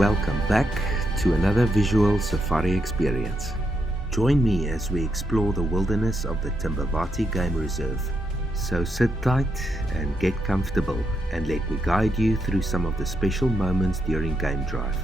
Welcome back to another visual safari experience. Join me as we explore the wilderness of the Timbavati Game Reserve. So sit tight and get comfortable and let me guide you through some of the special moments during game drive.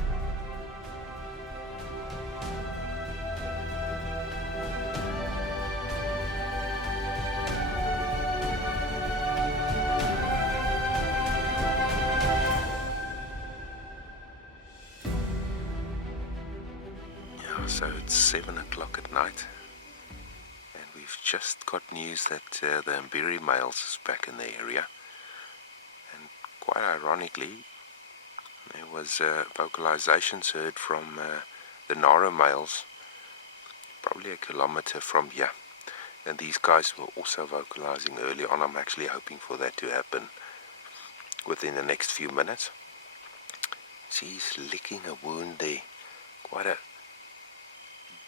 So it's 7 o'clock at night and we've just got news that the Mbiri males is back in the area, and quite ironically there was vocalizations heard from the Nara males probably a kilometer from here, and these guys were also vocalizing early on. I'm actually hoping for that to happen within the next few minutes. See, he's licking a wound there, quite a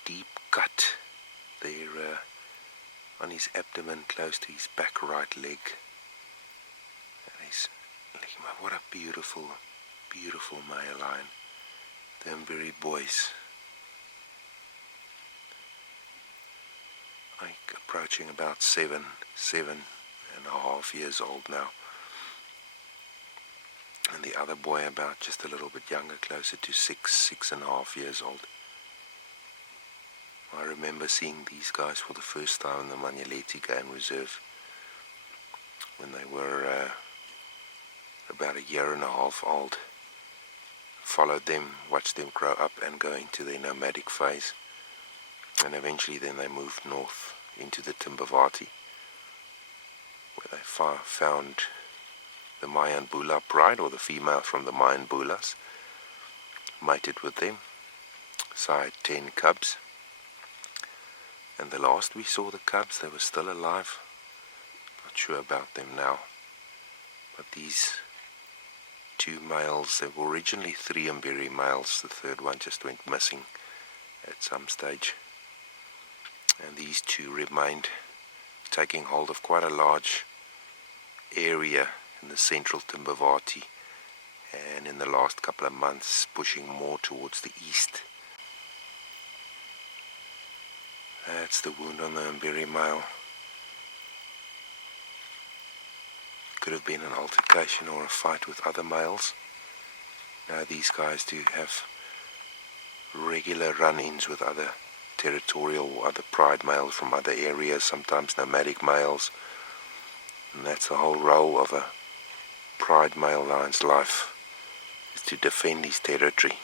deep cut there on his abdomen close to his back right leg, and he's licking. What a beautiful male lion, the Mbiri boys, like approaching about seven and a half years old now, and the other boy about just a little bit younger, closer to six and a half years old. I remember seeing these guys for the first time in the Manyaleti Game Reserve when they were about a year and a half old. Followed them, watched them grow up and go into their nomadic phase, and eventually then they moved north into the Timbavati, where they found the Mayan Bula bride, or the female from the Mayan Bulas, mated with them, sired 10 cubs. And the last we saw the cubs, they were still alive. Not sure about them now. But these two males, there were originally 3 Mbiri males. The third one just went missing at some stage. And these two remained, taking hold of quite a large area in the central Timbavati. And in the last couple of months, pushing more towards the east. That's the wound on the Mbiri male. Could have been an altercation or a fight with other males. Now these guys do have regular run-ins with other territorial or other pride males from other areas, sometimes nomadic males. And that's the whole role of a pride male lion's life, is to defend his territory,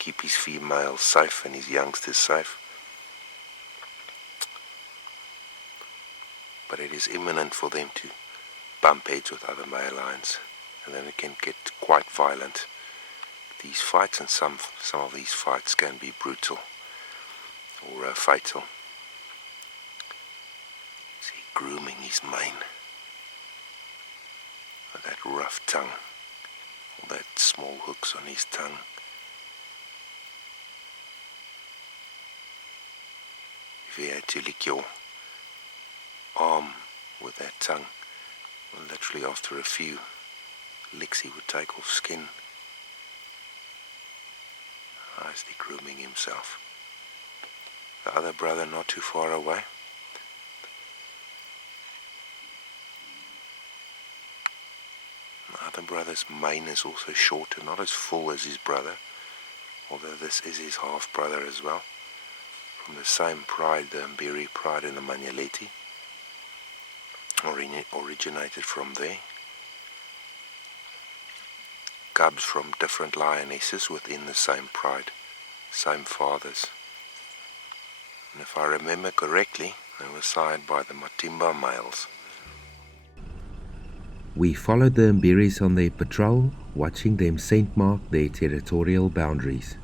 keep his females safe and his youngsters safe. But it is imminent for them to bump heads with other male lions, and then it can get quite violent. These fights, and some of these fights can be brutal or fatal. See, grooming his mane with that rough tongue, all that small hooks on his tongue. If he had to lick your arm with that tongue, well, literally after a few licks he would take off skin. Nicely grooming himself. The other brother not too far away. The other brother's mane is also shorter, not as full as his brother, although this is his half brother as well, from the same pride, the Mbiri pride in the Manyaleti. Originated from there. Cubs from different lionesses within the same pride, same fathers. And if I remember correctly, they were sired by the Matimba males. We followed the Mbiris on their patrol, watching them scent mark their territorial boundaries,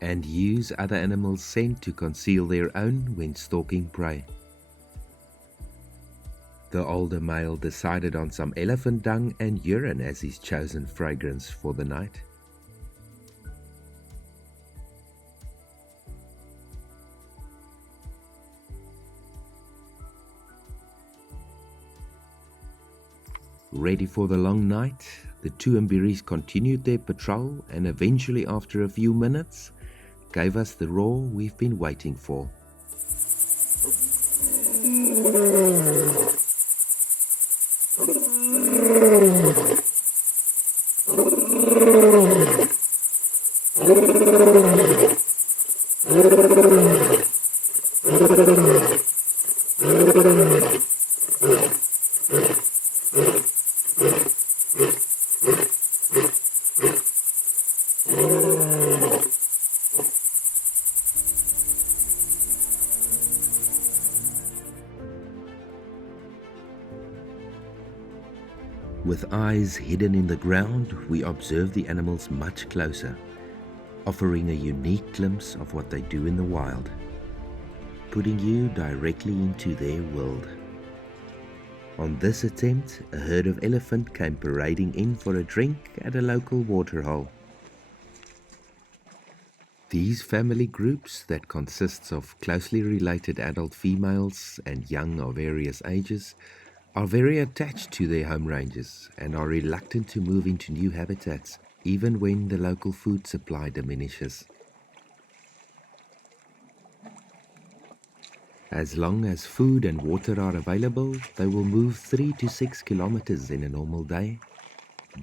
and use other animals' scent to conceal their own when stalking prey. The older male decided on some elephant dung and urine as his chosen fragrance for the night. Ready for the long night? The two Mbiris continued their patrol and eventually, after a few minutes, gave us the roar we've been waiting for. With eyes hidden in the ground, we observe the animals much closer, offering a unique glimpse of what they do in the wild, putting you directly into their world. On this attempt, a herd of elephant came parading in for a drink at a local waterhole. These family groups that consists of closely related adult females and young of various ages are very attached to their home ranges and are reluctant to move into new habitats, even when the local food supply diminishes. As long as food and water are available, they will move 3 to 6 kilometers in a normal day.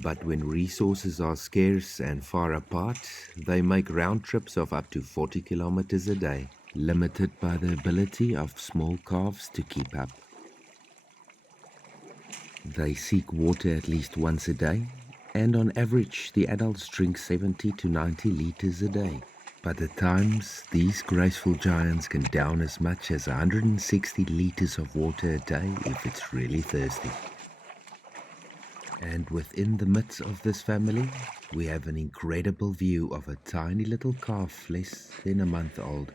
But when resources are scarce and far apart, they make round trips of up to 40 kilometers a day, limited by the ability of small calves to keep up. They seek water at least once a day, and on average the adults drink 70 to 90 liters a day. But at times, these graceful giants can down as much as 160 liters of water a day if it's really thirsty. And within the midst of this family, we have an incredible view of a tiny little calf less than a month old.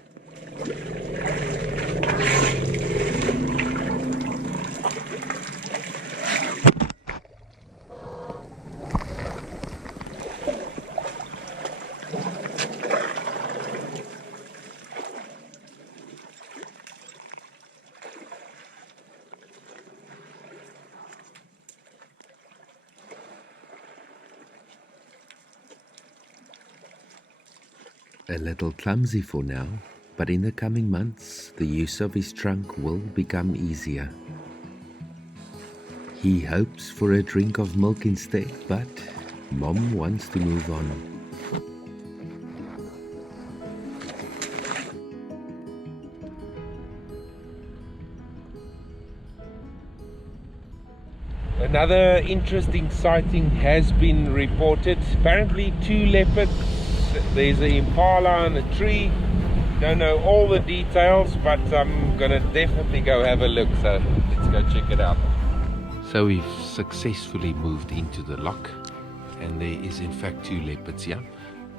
A little clumsy for now, but in the coming months, the use of his trunk will become easier. He hopes for a drink of milk instead, but Mom wants to move on. Another interesting sighting has been reported. Apparently 2 leopards. There's an impala on a tree. Don't know all the details, but I'm gonna definitely go have a look, so let's go check it out. So we've successfully moved into the loch, and there is in fact 2 leopards here.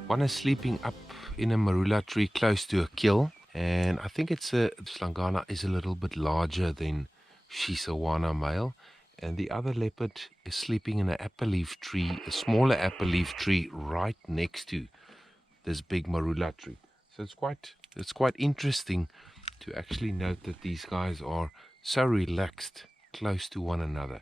One is sleeping up in a marula tree close to a kill, and I think it's a Hlangana is a little bit larger than Xisiwana male, and the other leopard is sleeping in an apple leaf tree, a smaller apple leaf tree right next to this big marula tree. So it's quite interesting to actually note that these guys are so relaxed close to one another.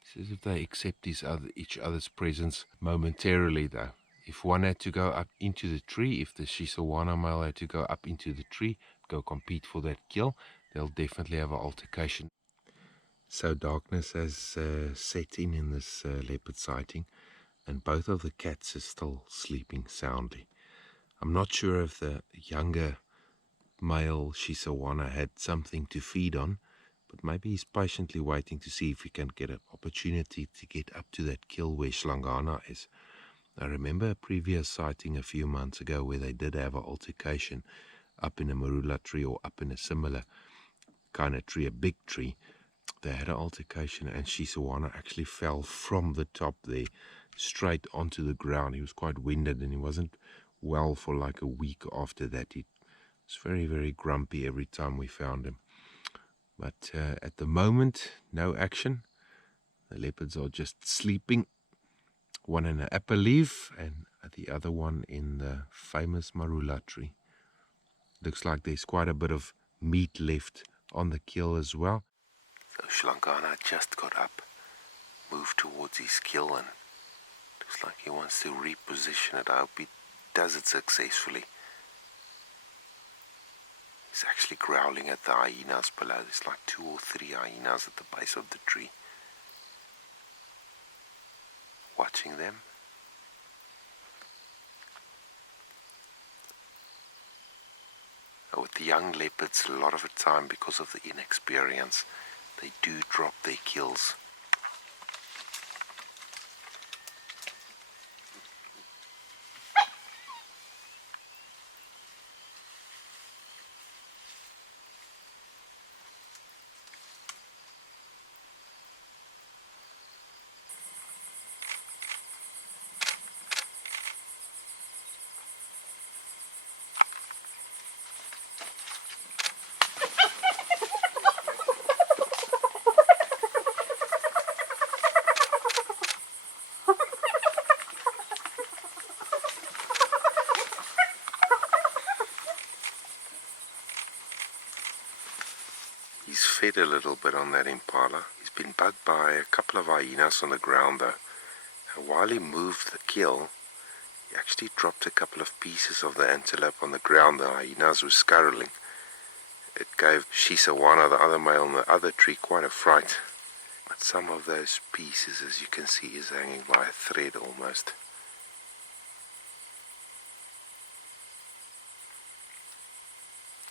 It's as if they accept each other's presence momentarily though. If one had to go up into the tree, if the Xisiwana male had to go up into the tree, go compete for that kill, they'll definitely have an altercation. So darkness has set in this leopard sighting, and both of the cats are still sleeping soundly. I'm not sure if the younger male Xisiwana had something to feed on, but maybe he's patiently waiting to see if he can get an opportunity to get up to that kill where Hlangana is. I remember a previous sighting a few months ago where they did have an altercation up in a marula tree or up in a similar kind of tree, a big tree. They had an altercation and Xisiwana actually fell from the top there straight onto the ground. He was quite winded and he wasn't well for like a week after that. He was very, very grumpy every time we found him. But at the moment, no action. The leopards are just sleeping. One in an apple leaf and the other one in the famous marula tree. Looks like there's quite a bit of meat left on the kill as well. So Hlangana just got up, moved towards his kill, and Looks like he wants to reposition it. I hope he does it successfully. He's actually growling at the hyenas below. There's like 2 or 3 hyenas at the base of the tree. Watching them. With the young leopards, a lot of the time, because of the inexperience, they do drop their kills. He's fed a little bit on that impala. He's been bugged by a couple of hyenas on the ground though. And while he moved the kill, he actually dropped a couple of pieces of the antelope on the ground. The hyenas were scurrying. It gave Xisiwana, the other male in the other tree, quite a fright. But some of those pieces, as you can see, is hanging by a thread almost.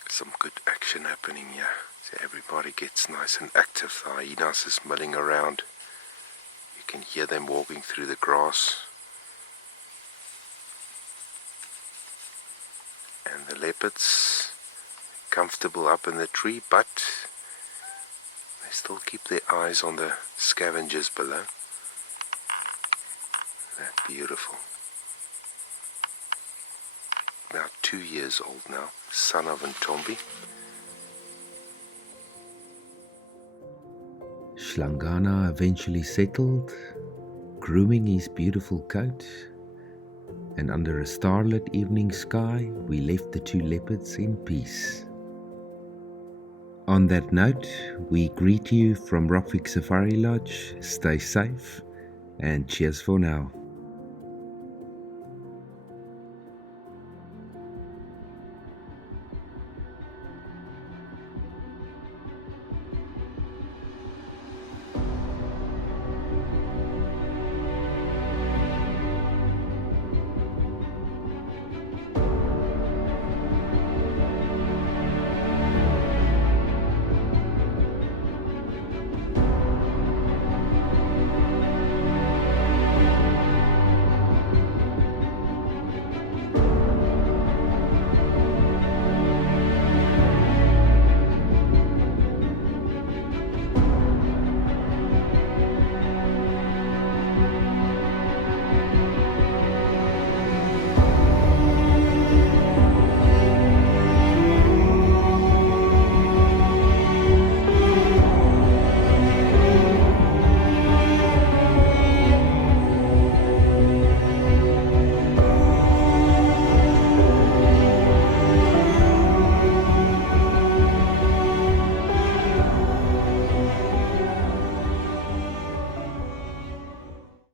Some good action happening here. So everybody gets nice and active. The hyenas is milling around. You can hear them walking through the grass. And the leopards, comfortable up in the tree, but they still keep their eyes on the scavengers below. That's beautiful. About 2 years old now, son of Ntombi. Hlangana eventually settled, grooming his beautiful coat, and under a starlit evening sky, we left the 2 leopards in peace. On that note, we greet you from Rockvik Safari Lodge. Stay safe and cheers for now.